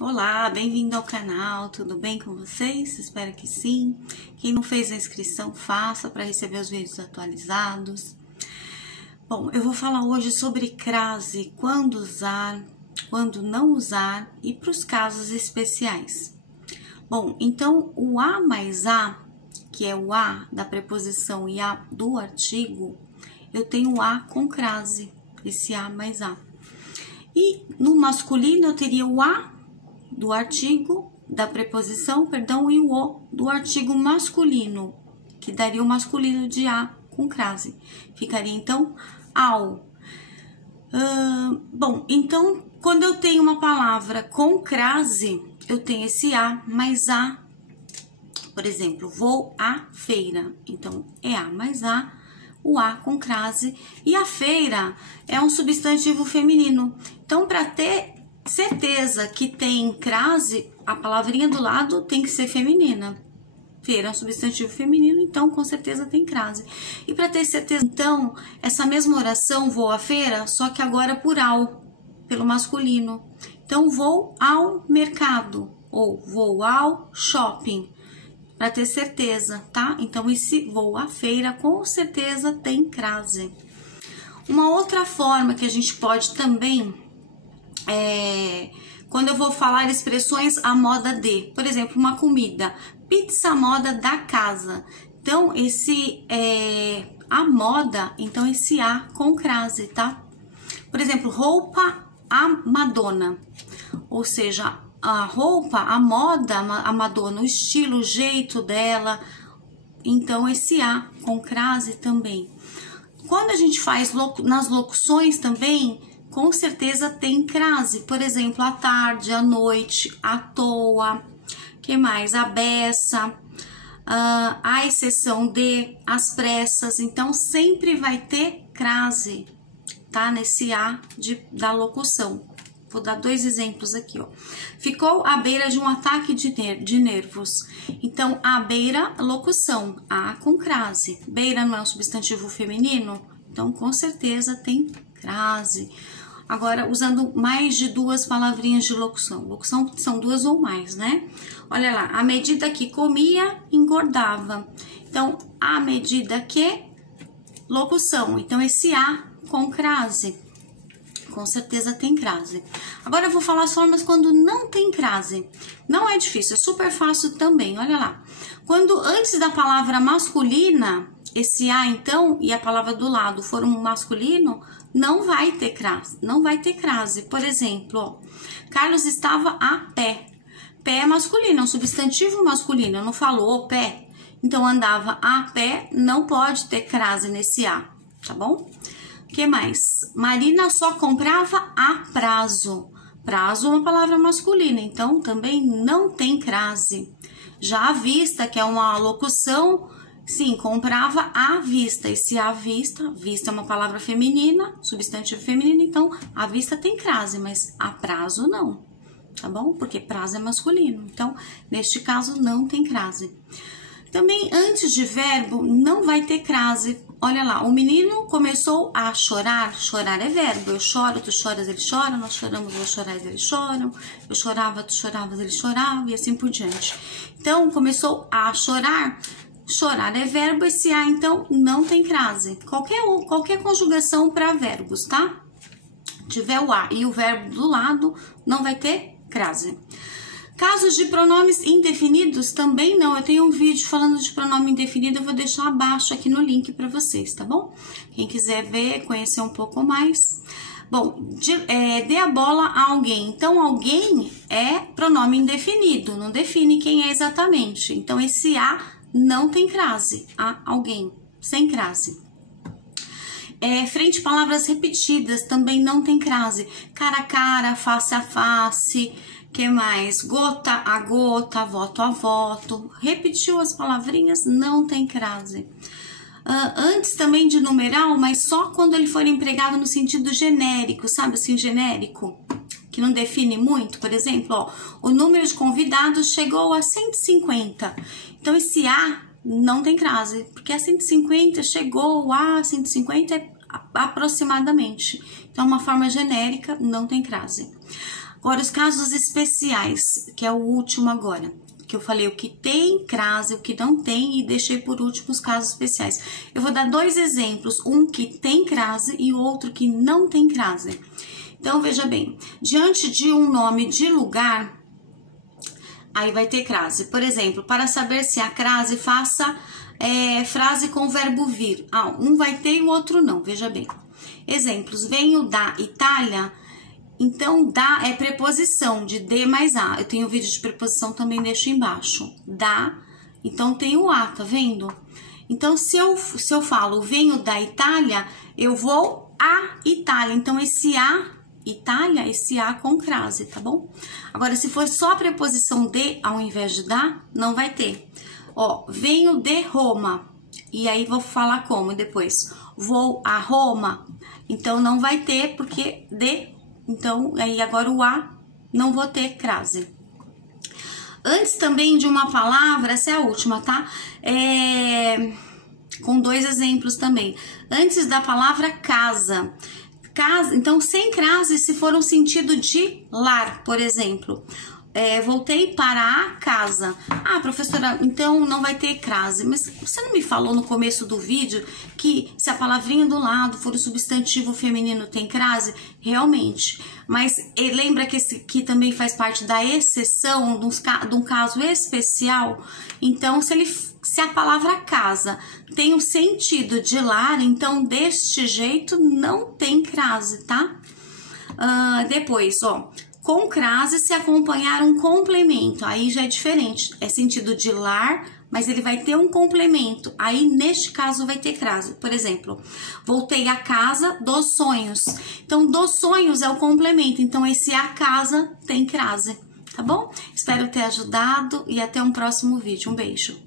Olá, bem-vindo ao canal, tudo bem com vocês? Espero que sim. Quem não fez a inscrição, faça para receber os vídeos atualizados. Bom, eu vou falar hoje sobre crase, quando usar, quando não usar e para os casos especiais. Bom, então o A mais A, que é o A da preposição e A do artigo, eu tenho o A com crase, esse A mais A. E no masculino eu teria o A do artigo, da preposição, perdão, e o O do artigo masculino, que daria o masculino de A com crase. Ficaria, então, ao. Bom, então, quando eu tenho uma palavra com crase, eu tenho esse A mais A. Por exemplo, vou à feira. Então, é A mais A, o A com crase. E a feira é um substantivo feminino. Então, para ter certeza que tem crase, a palavrinha do lado tem que ser feminina. Feira é um substantivo feminino, então com certeza tem crase. E para ter certeza, então, essa mesma oração, vou à feira, só que agora por ao, pelo masculino. Então, vou ao mercado ou vou ao shopping, para ter certeza, tá? Então, esse vou à feira com certeza tem crase. Uma outra forma que a gente pode também quando eu vou falar expressões à moda de, por exemplo, uma comida, pizza à moda da casa. Então, esse a moda, então esse A com crase, tá? Por exemplo, roupa à Madonna, ou seja, a roupa, a moda, a Madonna, o estilo, o jeito dela, então esse A com crase também. Quando a gente faz nas locuções também, com certeza tem crase, por exemplo, à tarde, à noite, à toa, que mais? À beça, à exceção de, às pressas, então sempre vai ter crase, tá? Nesse A da locução. Vou dar dois exemplos aqui, ó. Ficou à beira de um ataque de nervos. Então, à beira, locução, A com crase. Beira não é um substantivo feminino? Então, com certeza tem crase. Agora, usando mais de duas palavrinhas de locução. Locução são duas ou mais, né? Olha lá, à medida que comia, engordava. Então, à medida que, locução. Então, esse A com crase. Com certeza tem crase. Agora, eu vou falar as formas quando não tem crase. Não é difícil, é super fácil também. Olha lá. Quando antes da palavra masculina, esse A, então, e a palavra do lado for um masculino, não vai ter crase, não vai ter crase. Por exemplo, ó, Carlos estava a pé. Pé é masculino, é um substantivo masculino, não falou pé. Então, andava a pé, não pode ter crase nesse A, tá bom? O que mais? Marina só comprava a prazo. Prazo é uma palavra masculina, então também não tem crase. Já à vista, que é uma locução, sim, comprava à vista. Esse à vista, vista é uma palavra feminina, substantivo feminino, então à vista tem crase, mas a prazo não, tá bom? Porque prazo é masculino, então neste caso não tem crase. Também antes de verbo não vai ter crase. Olha lá, o menino começou a chorar. Chorar é verbo. Eu choro, tu choras, ele chora. Nós choramos, vós chorais, eles choram. Eu chorava, tu choravas, ele chorava e assim por diante. Então, começou a chorar. Chorar é verbo, esse A, então, não tem crase. Qualquer conjugação para verbos, tá? Tiver o A e o verbo do lado, não vai ter crase. Casos de pronomes indefinidos também não. Eu tenho um vídeo falando de pronome indefinido, eu vou deixar abaixo aqui no link para vocês, tá bom? Quem quiser ver, conhecer um pouco mais. Bom, dê a bola a alguém. Então, alguém é pronome indefinido, não define quem é exatamente. Então, esse A não tem crase. A alguém, sem crase. Frente a palavras repetidas também não tem crase. Cara a cara, face a face. Que mais? Gota a gota, voto a voto. Repetiu as palavrinhas, não tem crase. Antes também de numeral, mas só quando ele for empregado no sentido genérico, sabe assim, genérico? Que não define muito. Por exemplo, ó, o número de convidados chegou a 150. Então, esse A não tem crase, porque a 150 chegou a 150 aproximadamente. Então, uma forma genérica não tem crase. Agora, os casos especiais, que é o último agora, que eu falei o que tem crase, o que não tem, e deixei por último os casos especiais. Eu vou dar 2 exemplos, um que tem crase e outro que não tem crase. Então, veja bem, diante de um nome de lugar, aí vai ter crase. Por exemplo, para saber se há crase, faça frase com verbo vir. Um vai ter e o outro não, veja bem. Exemplos, venho da Itália. Então, da é preposição de de mais a. Eu tenho vídeo de preposição, também deixo embaixo. Da, então tem o a, tá vendo? Então, se eu falo venho da Itália, eu vou à Itália. Então, esse a, Itália, esse a com crase, tá bom? Agora, se for só a preposição de ao invés de da, não vai ter. Ó, venho de Roma. E aí, vou falar como depois. Vou a Roma. Então, não vai ter, porque de... Então, aí agora o a não vou ter crase. Antes também de uma palavra, essa é a última, tá? Com 2 exemplos também. Antes da palavra casa. Casa, então, sem crase, se for um sentido de lar, por exemplo. Voltei para a casa. Ah, professora, então não vai ter crase. Mas você não me falou no começo do vídeo que se a palavrinha do lado for o substantivo feminino tem crase? Realmente. Mas lembra que esse aqui também faz parte da exceção, de um caso especial? Então, se a palavra casa tem o sentido de lar, então deste jeito não tem crase, tá? Depois, ó. Com crase se acompanhar um complemento, aí já é diferente, é sentido de lar, mas ele vai ter um complemento, aí neste caso vai ter crase. Por exemplo, voltei à casa dos sonhos, então dos sonhos é o complemento, então esse a casa tem crase, tá bom? Espero ter ajudado e até um próximo vídeo, um beijo.